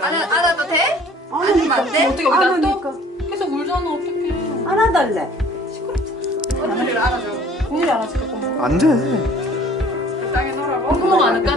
그러니까. 안, 안 와도 돼? 안 하면 안 돼? 어떻게 안 우리 그러니까. 계속 울잖아 어떡해 안아달래. 언니를 알아줘 공일 알아줄까 고모 안 돼. 그 땅에 놀아봐 구멍 어, 안을까?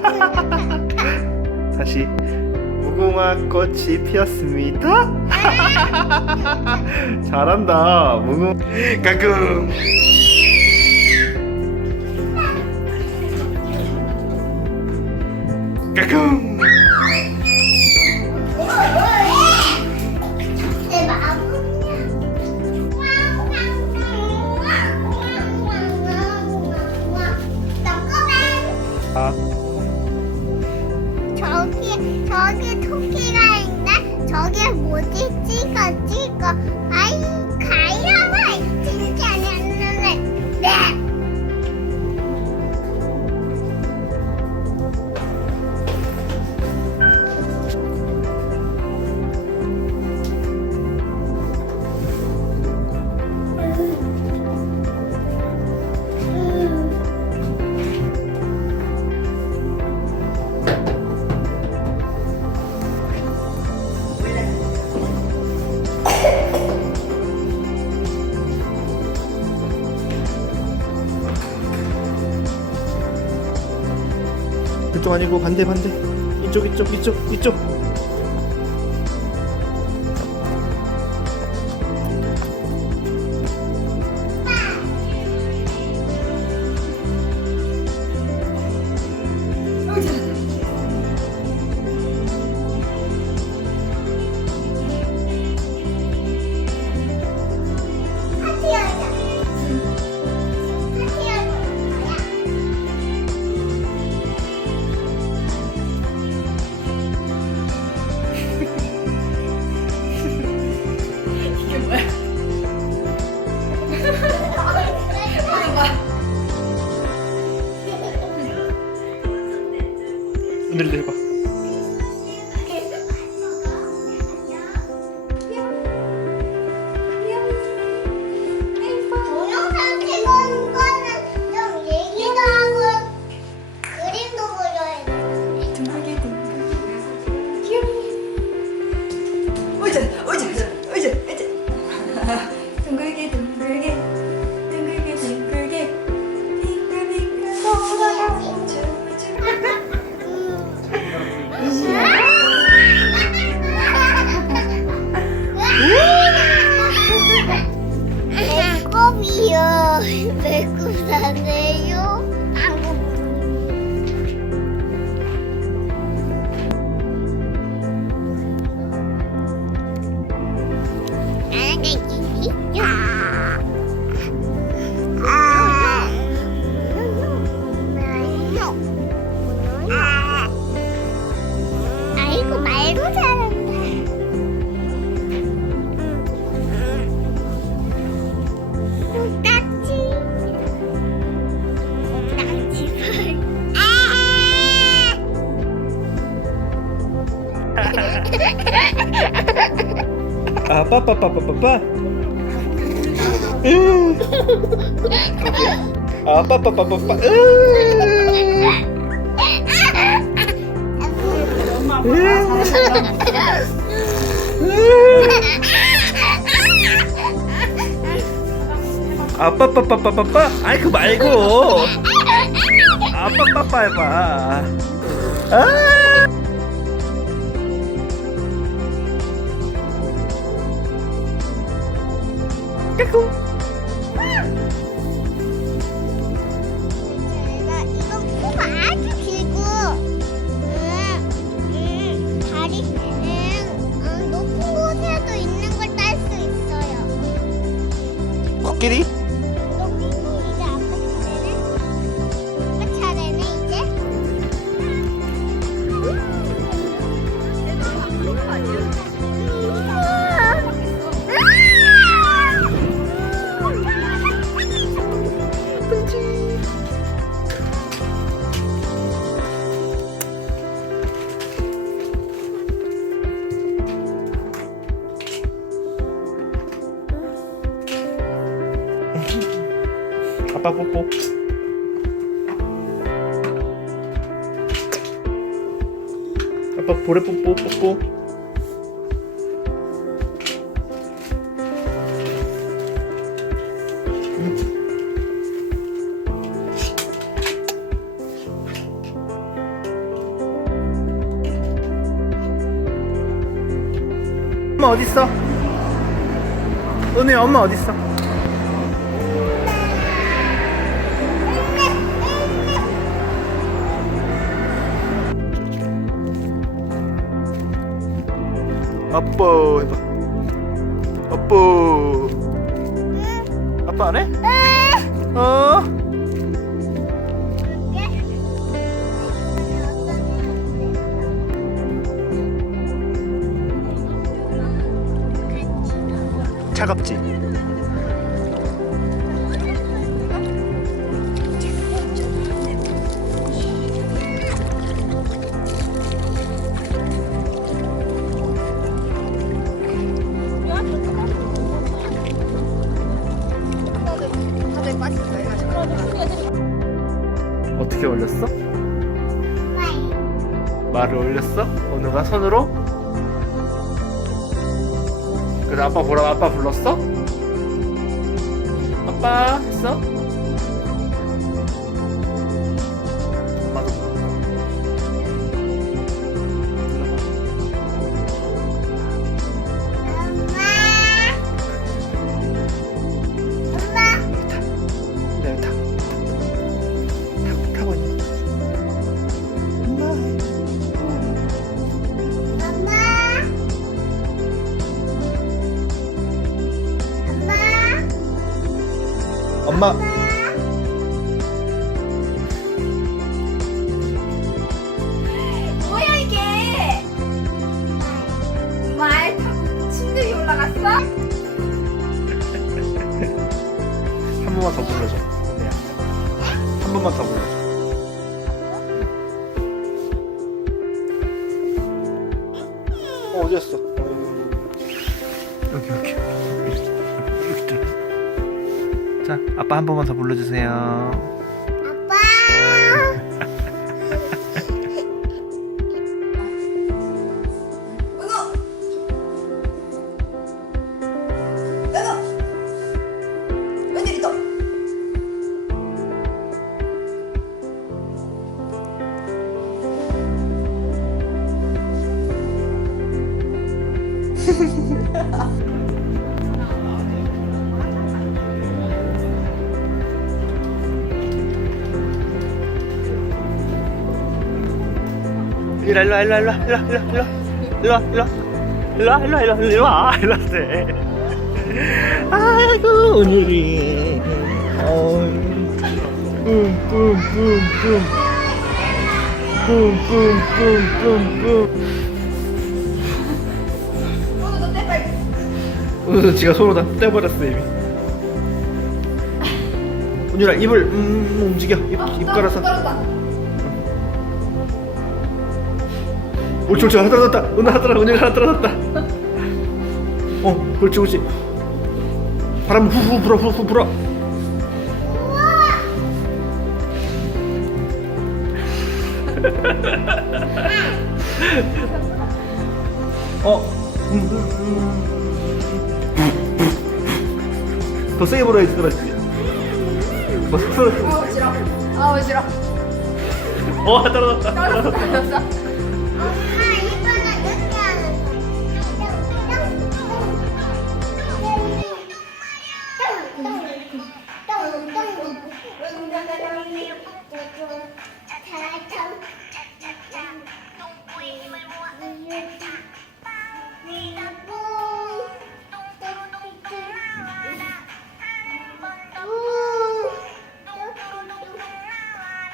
다시 무궁화 꽃이 피었습니다. 잘한다. 무궁 가끔 가끔. 그쪽 아니고 반대 반대. 이쪽 이쪽 이쪽 이쪽. Sinirli bak. 아빠 빠빠 빠빠 빠빠 아빠 빠빠 빠빠 엄마 아빠 다 잘한다. 아빠 빠빠 빠빠 빠빠 아이 그 말고 아빠 빠빠 해봐 아 까꿍 제가 이거 코가 아주 길고, 음, 음, 다리, 음, 음, 높은 곳에도 있는 걸 딸 수 있어요. 코끼리 아빠 뽀뽀 아빠 볼에 뽀뽀 뽀뽀 엄마 어딨어? 은혜 엄마 어딨어? 아빠 해봐 아빠 아빠 안 해? 어? 차갑지? 말을 올렸어? 은우가 손으로? 그래서 아빠 보라고 아빠 불렀어? 아빠 했어? 번만 더 불러줘. 은혜야. 한 번만 더 불러줘. 어, 어디였어? 여기, 여기. 여기 있다. 자, 아빠 한 번만 더 불러주세요. 일로 일로 일로 일로 일로 일로 일로 일로 일로 일로 일로 일로 일로 와 일로 왔대 아이고 오늘이 뿜뿜뿜뿜 뿜뿜뿜뿜뿜 오늘 너 떼빨. 오늘 지가 손으로 다 떼버렸어 이미 은유라 입을 음, 움직여 입, 입 갈아서 옳지 옳지 하나 떨어졌다 은유 하나 떨어졌다 은유가 하나 떨어졌다 어 그렇지 그렇지 바람 후후 불어 후후 불어 어 음, 음, 음. 더 세게 불어야지 떨어지지 더 세게 불어 아우 싫어. 아우 싫어. 어 떨어졌다 떨어졌어. 떨어졌어.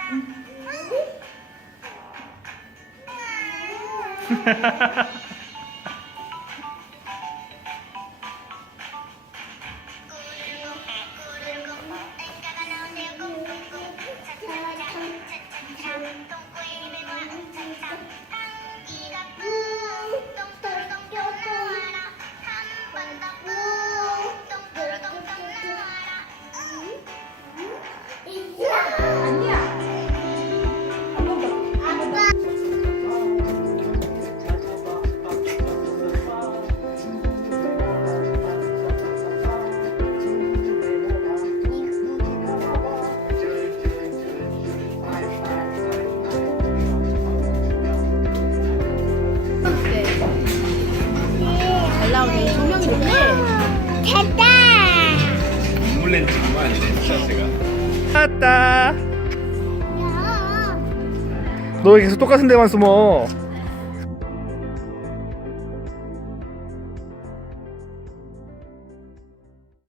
Ha ha ha ha. 왔다 야. 너왜 계속 똑같은 데만 숨어